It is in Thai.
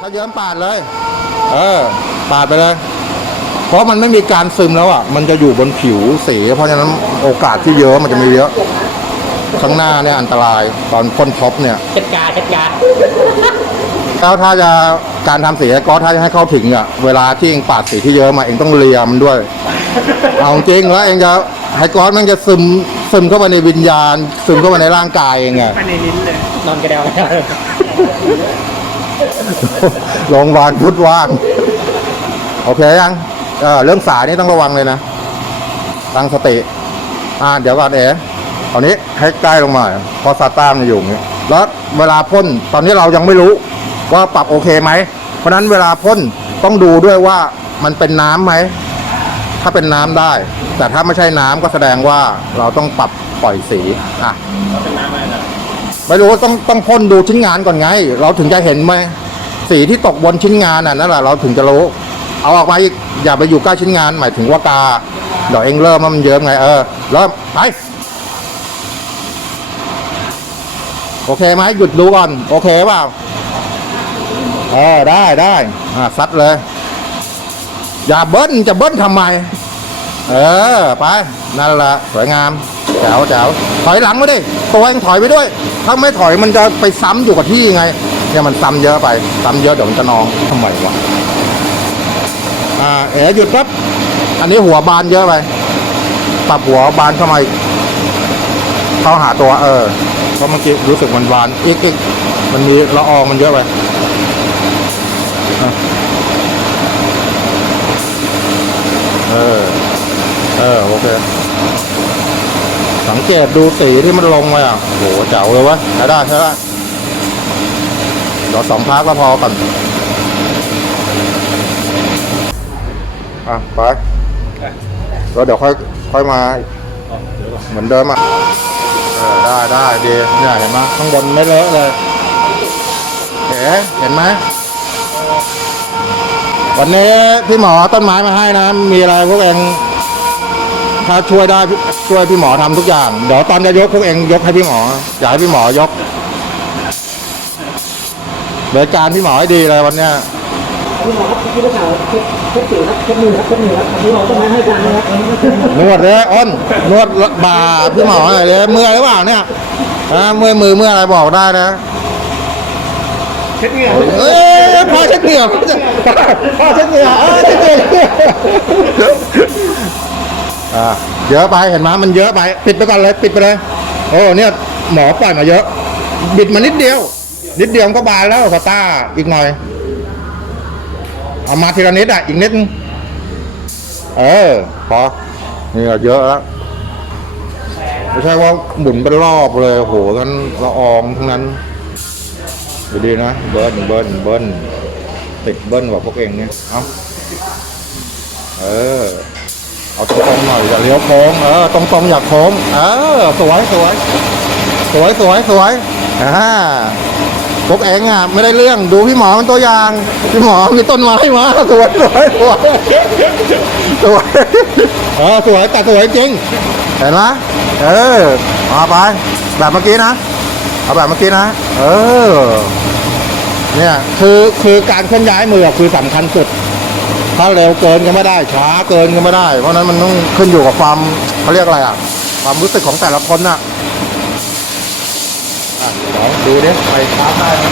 ถ้าเยิ้มปาดเลย เออ ปาดไปเลย เพราะมันไม่มีการซึมแล้วอะ มันจะอยู่บนผิวสี เพราะฉะนั้นโอกาสที่เยอะมันจะมีเยอะ ข้างหน้าเนี่ยอันตราย ตอนพ่นท็อปเนี่ย เช็ดกาเช็ดกาแล้วถ้าจะการทำสีก็ถ้าจะให้เข้าถึงอะ เวลาที่เองปาดสีที่เยอะมาเองต้องเลียมนด้วย เอาจริงแล้วเองจะให้ก้อนมันจะซึมซึมเข้าไปในวิญญาณ ซึมเข้าไปในร่างกายเองอะไปในลิ้นเลย นอนกระเดวไม่ได้ โรงพยาบาลพุทธว่าง โอเคยังเออเรื่องสายนี่ต้องระวังเลยนะตั้งสติ อ่าเดี๋ยวก่อนเอ๋ตอนนี้ให้ใกล้ลงมาพราะซาต้ามันอยู่อย่างนี้แล้วเวลาพ่นตอนนี้เรายังไม่รู้ว่าปรับโอเคไหม เพราะนั้นเวลาพ่นต้องดูด้วยว่ามันเป็นน้ำไหม ถ้าเป็นน้ำได้ แต่ถ้าไม่ใช่น้ำก็แสดงว่าเราต้องปรับปล่อยสีอะไม่ ไม่รู้ว่าต้องต้องพ่นดูชิ้นงานก่อนไง เราถึงจะเห็นไหมสีที่ตกบนชิ้นงานน่ะนั่นแหละเราถึงจะรู้ เอาออกมาอีกอย่าไปอยู่ใกล้ชิ้นงานหมายถึงว่ากาเดี๋ยวเองเริ่มว่ามันเยิ้มไงเออเริ่มไปโอเคไหมหยุดดูก่อน โอเคเปล่าเออได้ได้อ่าซัดเลย อย่าเบิ้ลจะเบิ้ลทำไม เออ ไป นั่นแหละสวยงาม จ๋วแจ๋วถอยหลังมาดิตัวเองถอยไปด้วย ถ้าไม่ถอยมันจะไปซ้ำอยู่กับที่ไงเนี่ยมันซ้ำเยอะไป ซ้ำเยอะเดี๋ยวมันจะนองทำไมวะอ่าเอ๋หยุดครับอันนี้หัวบานเยอะไปปรับหัวบานเข้ามเข้าหาตัวเออเพราะเมื่อกี้รู้สึกมันบานอีกอีกมันมีละอองมันเยอะไปเออ เออ โอเค สังเกตดูสีที่มันลงไปอะโหเจ๋วเลยวะใช้ได้ใช้ได้เดี๋ยวสองพักแล้วพอก่อนอะไปแล้วเดี๋ยวค่อยค่อยมาเหมือนเดิมอะได้ได้ดีเนี่ยเห็นไหมข้างบนไม่เลอะเลยเห็นเห็นไหมวันนี้พี่หมอต้นไม้มาให้นะ มีอะไรพวกเอง ถ้าช่วยได้ช่วยพี่หมอทำทุกอย่าง เดี๋ยวตอนจะยกพวกเองยกให้พี่หมออยากให้พี่หมอยกบริการพี่หมอให้ดีเลยวันเนี้ยพี่หมอครับพี่นักข่าวเช็คเช็คสื่อครับเช็คมือครับเช็คมือครับพี่หมอต้องมาให้การนะครับนวดเลยอ้นนวดบ่าพี่หมอหน่อยเลยเมื่อยหรือเปล่าเนี่ยอ่าเมื่อยมือเมื่อยอะไรบอกได้นะเช็ดเหงื่อเอ้ยพอเช็ดเหงื่อพอเช็ดเหงื่อเออเช็ดเหงื่อ อ่าเยอะไปเห็นไหมมันเยอะไปปิดไปก่อนเลยปิดไปเลยโอ้เนี่ยหมอปล่อยมาเยอะ บิดมานิดเดียว นิดเดียวก็บานแล้วสตาร์อีกหน่อยเอามาทีละนิดอะอีกนิดเออพอนี่เยอะแล้วไม่ใช่ว่าหมุนเป็นรอบเลยโหกันละอองทั้งนั้นดูดีนะเบิ้ลเบิ้ลเบิ้ลติดเบิ้ลกว่าพวกเองเนี่ย เอาเออ เอาตรงๆหน่อยอย่าเลี้ยวโค้งเออตรงๆอย่าโค้งเออสวยสวยสวยสวยสวยอ่าพวกเองอะไม่ได้เรื่องดูพี่หมอเป็นตัวอย่าง พี่หมอมีต้นไม้มาสวยสวยสวยสวยเออสวยแต่สวยจริงเห็นไหมเออมาไปแบบเมื่อกี้นะเอาแบบเมื่อกี้นะเออเนี่ยคือคือการเคลื่อนย้ายมือคือสำคัญสุด ถ้าเร็วเกินก็ไม่ได้ช้าเกินก็ไม่ได้ เพราะนั้นมันต้องขึ้นอยู่กับความเขาเรียกอะไรอะ ความรู้สึกของแต่ละคนน่ะอะลองดูเดิไปช้าได้ไหม